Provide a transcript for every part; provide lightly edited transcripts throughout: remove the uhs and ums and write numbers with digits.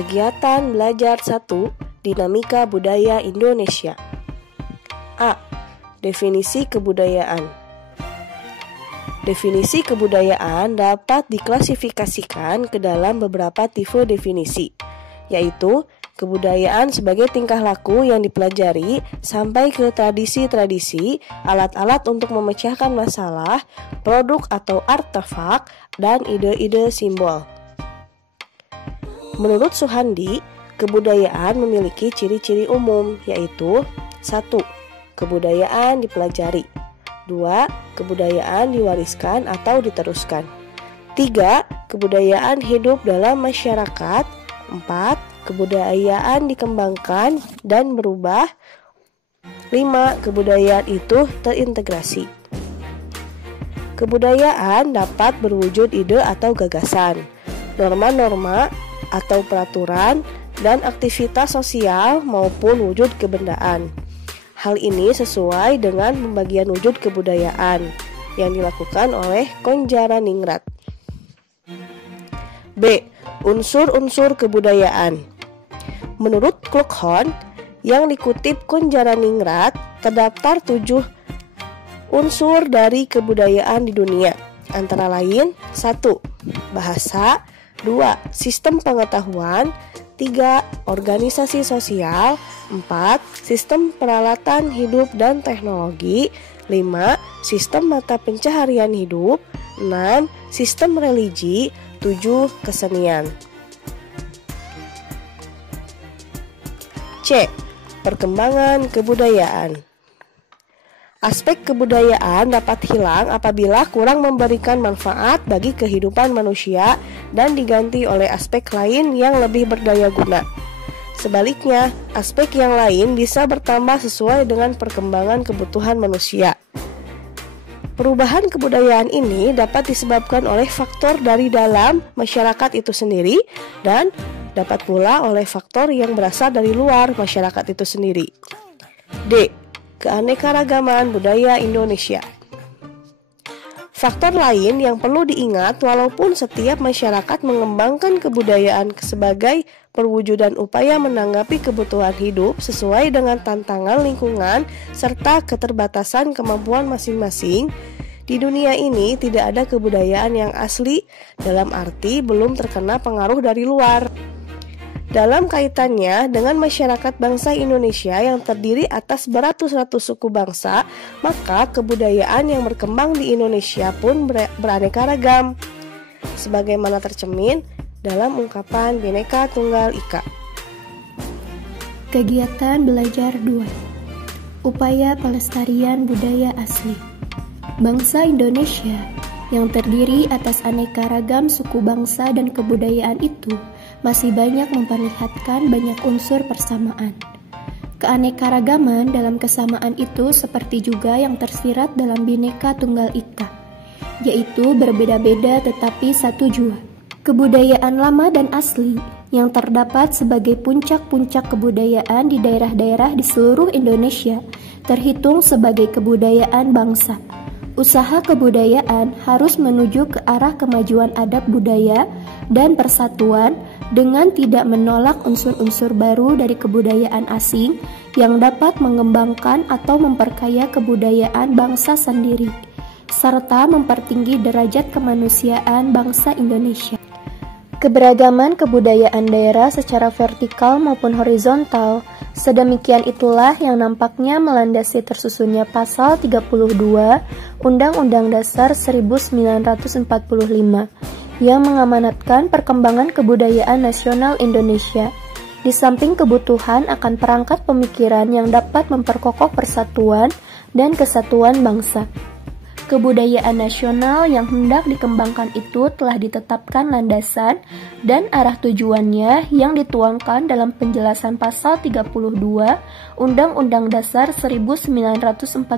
Kegiatan belajar 1. Dinamika budaya Indonesia. A. Definisi kebudayaan. Definisi kebudayaan dapat diklasifikasikan ke dalam beberapa tipe definisi, yaitu kebudayaan sebagai tingkah laku yang dipelajari sampai ke tradisi-tradisi, alat-alat untuk memecahkan masalah, produk atau artefak, dan ide-ide simbol. Menurut Suhandi, kebudayaan memiliki ciri-ciri umum, yaitu 1. Kebudayaan dipelajari. 2. Kebudayaan diwariskan atau diteruskan. 3. Kebudayaan hidup dalam masyarakat. 4. Kebudayaan dikembangkan dan berubah. 5. Kebudayaan itu terintegrasi. Kebudayaan dapat berwujud ide atau gagasan, norma-norma atau peraturan, dan aktivitas sosial maupun wujud kebendaan. Hal ini sesuai dengan pembagian wujud kebudayaan yang dilakukan oleh Konjaraningrat. B. Unsur-unsur kebudayaan. Menurut Kluckhohn yang dikutip Konjaraningrat, terdapat 7 unsur dari kebudayaan di dunia, antara lain 1. Bahasa. 2. Sistem pengetahuan. 3. Organisasi sosial. 4. Sistem peralatan hidup dan teknologi. 5. Sistem mata pencaharian hidup. 6. Sistem religi. 7. Kesenian. C. Perkembangan kebudayaan. Aspek kebudayaan dapat hilang apabila kurang memberikan manfaat bagi kehidupan manusia dan diganti oleh aspek lain yang lebih berdaya guna. Sebaliknya, aspek yang lain bisa bertambah sesuai dengan perkembangan kebutuhan manusia. Perubahan kebudayaan ini dapat disebabkan oleh faktor dari dalam masyarakat itu sendiri dan dapat pula oleh faktor yang berasal dari luar masyarakat itu sendiri. D. Keanekaragaman budaya Indonesia. Faktor lain yang perlu diingat, walaupun setiap masyarakat mengembangkan kebudayaan sebagai perwujudan upaya menanggapi kebutuhan hidup sesuai dengan tantangan lingkungan serta keterbatasan kemampuan masing-masing, di dunia ini tidak ada kebudayaan yang asli dalam arti belum terkena pengaruh dari luar. Dalam kaitannya dengan masyarakat bangsa Indonesia yang terdiri atas beratus-ratus suku bangsa, maka kebudayaan yang berkembang di Indonesia pun beraneka ragam, sebagaimana tercermin dalam ungkapan Bhinneka Tunggal Ika. Kegiatan belajar 2. Upaya pelestarian budaya asli. Bangsa Indonesia yang terdiri atas aneka ragam suku bangsa dan kebudayaan itu masih banyak memperlihatkan banyak unsur persamaan. Keanekaragaman dalam kesamaan itu seperti juga yang tersirat dalam Bhinneka Tunggal Ika, yaitu berbeda-beda tetapi satu jua. Kebudayaan lama dan asli yang terdapat sebagai puncak-puncak kebudayaan di daerah-daerah di seluruh Indonesia terhitung sebagai kebudayaan bangsa. Usaha kebudayaan harus menuju ke arah kemajuan adab budaya dan persatuan dengan tidak menolak unsur-unsur baru dari kebudayaan asing yang dapat mengembangkan atau memperkaya kebudayaan bangsa sendiri, serta mempertinggi derajat kemanusiaan bangsa Indonesia. Keberagaman kebudayaan daerah secara vertikal maupun horizontal, sedemikian itulah yang nampaknya melandasi tersusunnya pasal 32 Undang-Undang Dasar 1945 yang mengamanatkan perkembangan kebudayaan nasional Indonesia, di samping kebutuhan akan perangkat pemikiran yang dapat memperkokoh persatuan dan kesatuan bangsa. Kebudayaan nasional yang hendak dikembangkan itu telah ditetapkan landasan dan arah tujuannya yang dituangkan dalam penjelasan pasal 32 Undang-Undang Dasar 1945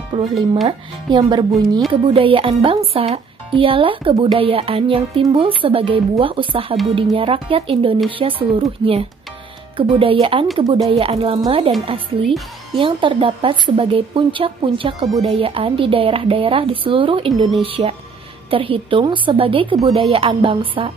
yang berbunyi, kebudayaan bangsa ialah kebudayaan yang timbul sebagai buah usaha budinya rakyat Indonesia seluruhnya. Kebudayaan-kebudayaan lama dan asli yang terdapat sebagai puncak-puncak kebudayaan di daerah-daerah di seluruh Indonesia, terhitung sebagai kebudayaan bangsa.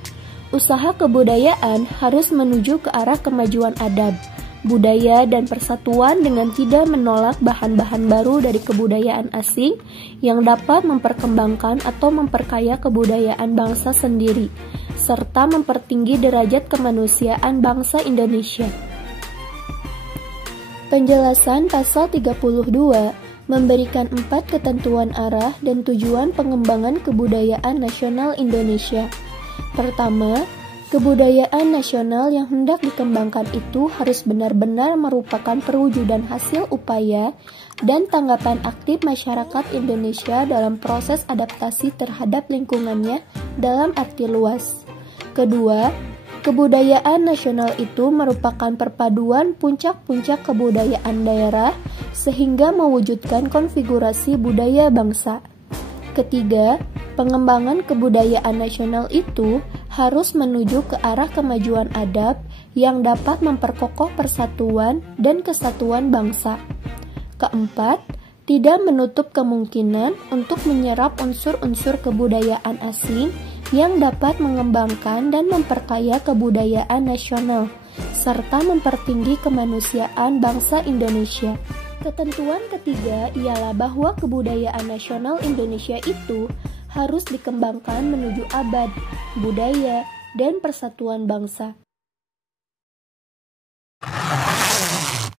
Usaha kebudayaan harus menuju ke arah kemajuan adab, budaya, dan persatuan dengan tidak menolak bahan-bahan baru dari kebudayaan asing yang dapat memperkembangkan atau memperkaya kebudayaan bangsa sendiri, serta mempertinggi derajat kemanusiaan bangsa Indonesia. Penjelasan pasal 32 memberikan 4 ketentuan arah dan tujuan pengembangan kebudayaan nasional Indonesia. Pertama, kebudayaan nasional yang hendak dikembangkan itu harus benar-benar merupakan perwujudan hasil upaya dan tanggapan aktif masyarakat Indonesia dalam proses adaptasi terhadap lingkungannya dalam arti luas. Kedua, kebudayaan nasional itu merupakan perpaduan puncak-puncak kebudayaan daerah sehingga mewujudkan konfigurasi budaya bangsa. Ketiga, pengembangan kebudayaan nasional itu harus menuju ke arah kemajuan adab yang dapat memperkokoh persatuan dan kesatuan bangsa. Keempat, tidak menutup kemungkinan untuk menyerap unsur-unsur kebudayaan asing yang dapat mengembangkan dan memperkaya kebudayaan nasional, serta mempertinggi kemanusiaan bangsa Indonesia. Ketentuan ketiga ialah bahwa kebudayaan nasional Indonesia itu harus dikembangkan menuju abad, budaya, dan persatuan bangsa.